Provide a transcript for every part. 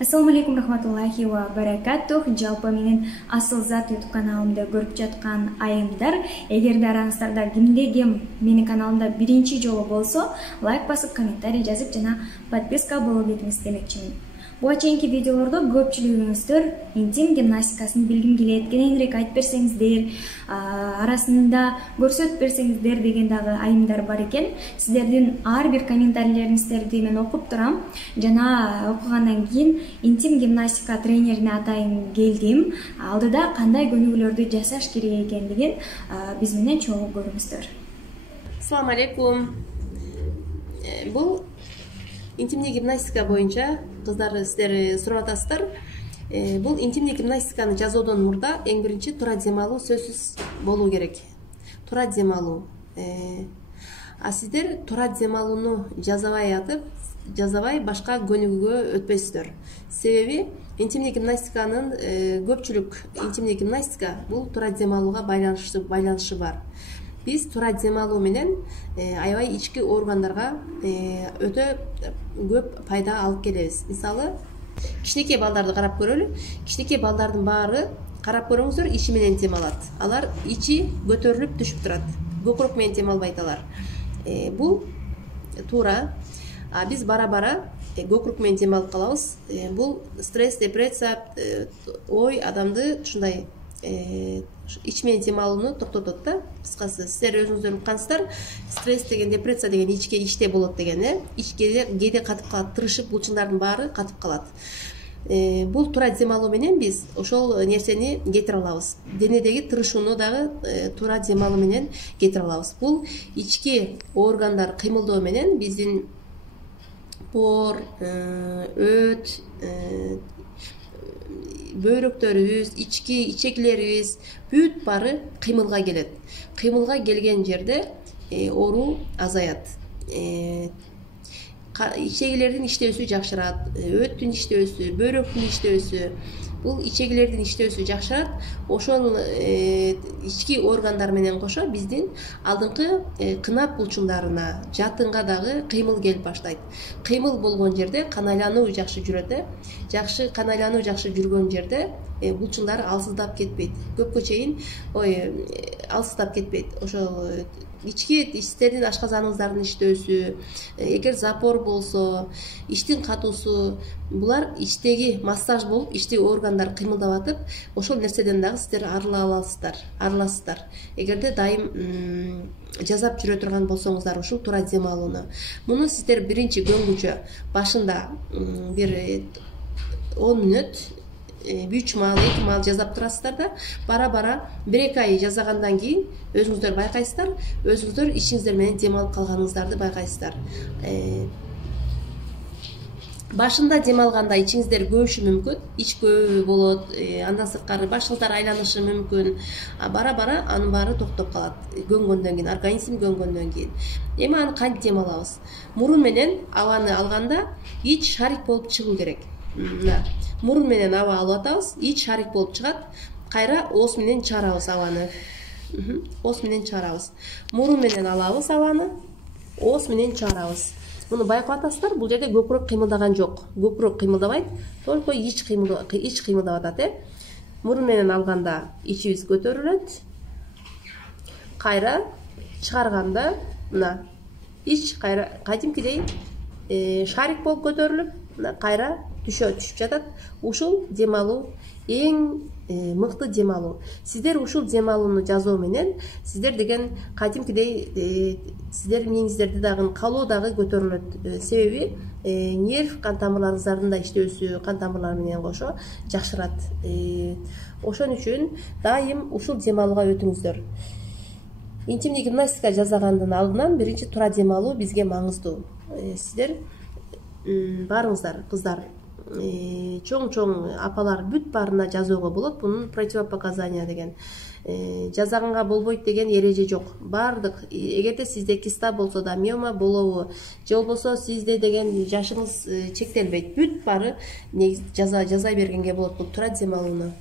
Assalamu alaikum rahmatullahi wa barakatuh. Жалпы менин Асыл Зат YouTube каналымда көрүп жаткан айымдар, эгерде араңыздарда кимде ким менин каналымда биринчи жолу болсо, лайк басып, комментарий жазып жана подписка болуп кетиңиз демекчимин. Бул чейинки видеолордо көпчүлүгүңүздөр интим гимнастикасын билгим келет, кененирээк айтып берсеңиздер, арасында көрсөтүп берсеңиздер деген дагы айымдар бар экен. Сиздердин ар бир комментарийлериңиздерди мен окуп турам. Жана окугандан кийин интим гимнастика тренерине атайын келдим. Алдыда кандай көнүгүүлөрдү жасаш керек экендигин биз менен чогуу көрүңүздөр. Assalamu alaikum. Бул интимдик гимнастика боюнча кыздар сиздер сурап атасыздар. Бул интимдик гимнастиканы жазуудон мурда эң биринчи тура дем алуу сөзсүз болуу керек. Тура дем алуу. А сиздер тура дем алууну жазабай башка көнүгүүгө өтпөйсүздөр. Себеби интимдик гимнастиканын көпчүлүк интимдик гимнастика бул тура дем алууга байланышы бар. Биз тура дем алуу менен аябай ички органдарга өтө көп пайда алып келебиз. Мисалы, кичинекей балдарды карап көрөлү. Кичинекей балдардын баары карап көрүңүздөр, ичи менен дем алат. Алар ичи көтөрүлүп түшүп турат. Көкүрөк менен дем албайт алар. Бул туура. А биз бара-бара көкүрөк менен дем алып калабыз. Бул стресс, депрессия, ой адамды ушундай ич менен дем алууну токтотот да. Кыскасы, сиздер өзүңүздөр уккансыздар, стресс деген, депрессия деген ичте болот деген, кээде катып калат, тырышып, булчуңдардын баары катып калат. Бул тура дем алуу менен биз ошол нерсени кетире алабыз. Денедеги тырышууну дагы тура дем алуу менен кетире алабыз. Бул ички органдар кыймылдоо менен биздин боор, өт, бөйрөктөрүбүз, ичекилерибиз бүт баары кыймылга келет. Кыймылга келген жерде оору азаят. Ичегилердин иштөөсү жакшырат, өттүн иштөөсү, бөйрөктүн иштөөсү, бул ичегилердин иштөөсү жакшырат. Ошол ички органдар менен кошо биздин алдыңкы кынап булчуңдарына, жатынга дагы кыймыл келип баштайт. Кыймыл болгон жерде кан айлануу жакшы жүрөт. Жакшы кан айлануу жакшы жүргөн жерде булчуңдар алсыздап кетпейт. Көпкө чейин алсыздап кетпейт. Ошол ички ичтердин ашказаныңыздардын иштөөсү, эгер запор болсо, иштин катуусу, булар ичтеги массаж болуп, ичти органдар кыймылдап атып, ошол нерседен дагы сиздер арыласыздар. Эгерде дайым жазап жүрө турган болсоңуздар ушул тура дем алууну. Муну сиздер биринчи көнгүчө башында бир 10 мүнөт 3 маал, 2 маал жазап турасыздар да, бара-бара 1-2 ай жазагандан кийин өзүңүздөр байкайсыздар, өзүңүздөр ичиңиздер менен дем алып калганыңыздарды байкайсыздар. Башында дем алганда ичиңиздер көбүшү мүмкүн, ич көбү болот, андан сырткары башыңыздар айланышы мүмкүн. Бара-бара анын баары токтоп калат, көнгөндөн кийин, организм көнгөндөн кийин. Эми аны кантип дем алабыз? Мурун менен абаны алганда ич шарик болуп чыгуу керек. Мурун менен аба алып атабыз, ич шарик болуп чыгат. Кайра ооз менен чыгарабыз абаны. Ооз менен чыгарабыз. Мурун менен алабыз абаны, ооз менен чыгарабыз. Муну байкап атасыздар, бул жерде көкүрөк кыймылдаган жок. Көкүрөк кыймылдабайт, только ич кыймылдап атат. Мурун менен алганда ичибиз көтөрүлөт. Кайра чыгарганда мына ич кайра кадимкидей шарик болуп көтөрүлүп, кайра түшүп жатат. Ушул дем алуу эң мыкты дем алуу. Сиздер ушул дем алууну жазуу менен сиздер деген кадимкидей сиздер мээңиздерди дагы калоо дагы көтөрүлөт. Себеби нерв кан тамырларыңыздардын да иштөөсү кан тамырлар менен кошо жакшырат. Ошон үчүн дайым ушул дем алууга өтүңүздөр. Интимдик гимнастика жасагандан алдынан биринчи тура дем алуу бизге маңыздуу. Сиздер барыңыздар, кыздар, чоң апалар бүт баарына жазууга болот. Бунун противопоказания деген жазаганга болбойт деген эреже жок. Бардык, эгерде сизде киста болсо да, миома болобу, же болбосо сизде деген жашыңыз чектелбейт. Бүт баары жаза бергенге болот бул тура дем алууну.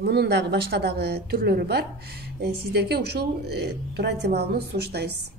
Мунун дагы башка дагы түрлөрү бар. Сиздерге ушул тура дем алууну сунуштайбыз.